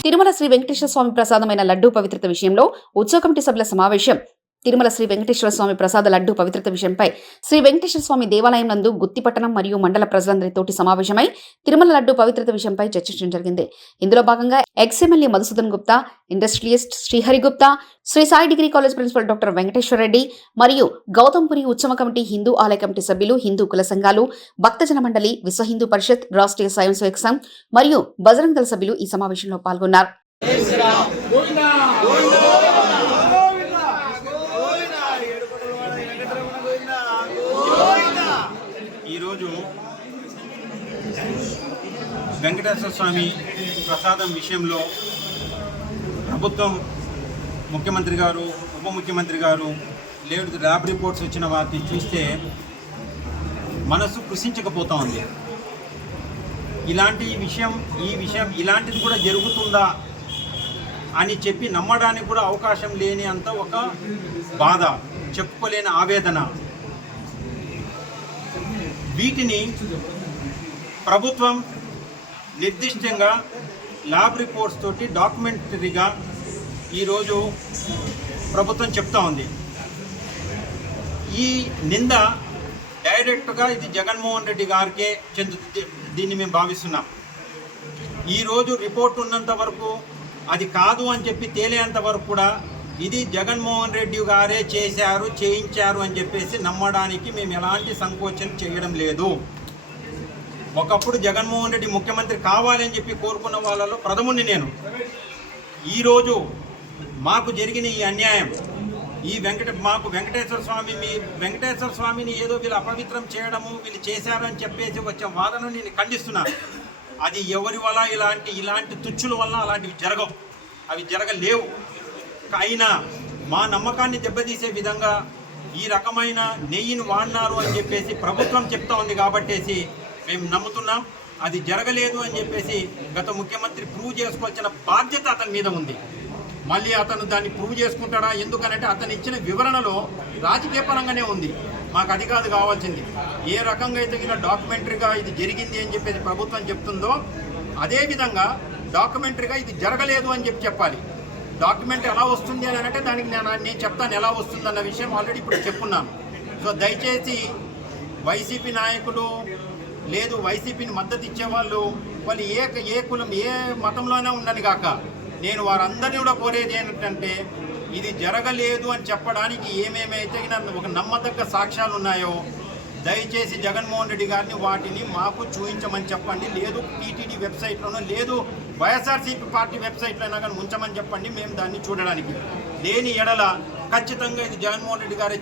తిరుమల శ్రీ వెంకటేశ్వర స్వామి ప్రసాదమైన లడ్డూ పవిత్రత విషయంలో ఉత్సవ కమిటీ సభ్యుల సమావేశం తిరుమల శ్రీ వెంకటేశ్వర స్వామి ప్రసాద లడ్డు పవిత్రత విషయంపై శ్రీ వెంకటేశ్వర స్వామి దేవాలయం నందు గుత్తిపట్టణం మరియు మండల ప్రజలందరితోటి సమావేశమై తిరుమల లడ్డు పవిత్రత విషయంపై చర్చించడం జరిగింది. ఇందులో భాగంగా ex MLA Madhusudan Gupta industrialist Srihari Gupta Sri Sai degree college principal doctor Venkateswara Reddy మరియు గౌతంపురి ఉత్సవ కమిటీ హిందూ ఆలయ కమిటీ సభ్యులు హిందూ కుల సంఘాలు భక్తజన మండలి విశ్వ హిందూ పరిషత్ రాష్ట్రీయ స్వయం సేవక్ సంఘ్ మరియు బజరంగ్ దళ సభ్యులు ఈ సమావేశంలో పాల్గొన్నారు. వెంకటేశ్వర స్వామి ప్రసాదం విషయంలో ప్రభుత్వం ముఖ్యమంత్రి గారు ఉప ముఖ్యమంత్రి గారు లేదు ల్యాబ్ రిపోర్ట్స్ వచ్చిన వాటిని చూస్తే మనసు కృషించకపోతా ఉంది. ఇలాంటి విషయం ఈ విషయం ఇలాంటిది కూడా జరుగుతుందా అని చెప్పి నమ్మడానికి కూడా అవకాశం లేని అంత ఒక బాధ చెప్పుకోలేని ఆవేదన. వీటిని ప్రభుత్వం నిర్దిష్టంగా ల్యాబ్ రిపోర్ట్స్ తోటి డాక్యుమెంటరీగా ఈరోజు ప్రభుత్వం చెప్తా ఉంది. ఈ నింద డైరెక్ట్గా ఇది జగన్మోహన్ రెడ్డి గారికే చెందుతుంది దీన్ని మేము భావిస్తున్నాం. ఈరోజు రిపోర్ట్ ఉన్నంత వరకు అది కాదు అని చెప్పి తేలేంత వరకు కూడా ఇది జగన్మోహన్ రెడ్డి గారే చేశారు చేయించారు అని చెప్పేసి నమ్మడానికి మేము ఎలాంటి సంకోచం చేయడం లేదు. ఒకప్పుడు జగన్మోహన్ రెడ్డి ముఖ్యమంత్రి కావాలని చెప్పి కోరుకున్న వాళ్ళలో ప్రథముని నేను. ఈరోజు మాకు జరిగిన ఈ అన్యాయం ఈ వెంకట మాకు వెంకటేశ్వర స్వామి మీ వెంకటేశ్వర స్వామిని ఏదో వీళ్ళు అపవిత్రం చేయడము వీళ్ళు చేశారని చెప్పేసి వచ్చే వాదన నేను ఖండిస్తున్నాను అది ఎవరి వల్ల ఇలాంటి ఇలాంటి తుచ్చుల వల్ల అలాంటివి జరగవు. అవి జరగలేవు. అయినా మా నమ్మకాన్ని దెబ్బతీసే విధంగా ఈ రకమైన నెయ్యిని వాడినారు అని చెప్పేసి ప్రభుత్వం చెప్తా ఉంది కాబట్టేసి మేము నమ్ముతున్నాం. అది జరగలేదు అని చెప్పేసి గత ముఖ్యమంత్రి ప్రూవ్ చేసుకోవాల్సిన బాధ్యత అతని మీద ఉంది. మళ్ళీ అతను దాన్ని ప్రూవ్ చేసుకుంటాడా? ఎందుకనంటే అతను ఇచ్చిన వివరణలో రాజకీయ పరంగానే ఉంది. మాకు అది కాదు కావాల్సింది. ఏ రకంగా అయితే ఇలా డాక్యుమెంటరీగా ఇది జరిగింది అని చెప్పేసి ప్రభుత్వం చెప్తుందో అదేవిధంగా డాక్యుమెంటరీగా ఇది జరగలేదు అని చెప్పి చెప్పాలి. డాక్యుమెంట్ ఎలా వస్తుంది అని అంటే దానికి నేను నేను చెప్తాను ఎలా వస్తుంది అన్న విషయం ఆల్రెడీ ఇప్పుడు చెప్పున్నాను. సో దయచేసి వైసీపీ నాయకులు లేదు వైసీపీని మద్దతు ఇచ్చేవాళ్ళు వాళ్ళు ఏ ఏ కులం ఏ మతంలోనే ఉండని కాక నేను వారందరినీ కూడా కోరేది ఏంటంటే ఇది జరగలేదు అని చెప్పడానికి ఏమేమైతే ఒక నమ్మదగ్గ సాక్ష్యాలు ఉన్నాయో దయచేసి జగన్మోహన్ రెడ్డి గారిని వాటిని మాకు చూపించమని చెప్పండి. లేదు టీటీడీ వెబ్సైట్లోనో లేదు వైఎస్ఆర్సీపీ పార్టీ వెబ్సైట్లో అయినా కానీ ఉంచమని చెప్పండి. మేము దాన్ని చూడడానికి. లేని ఎడల ఖచ్చితంగా ఇది జగన్మోహన్ రెడ్డి గారే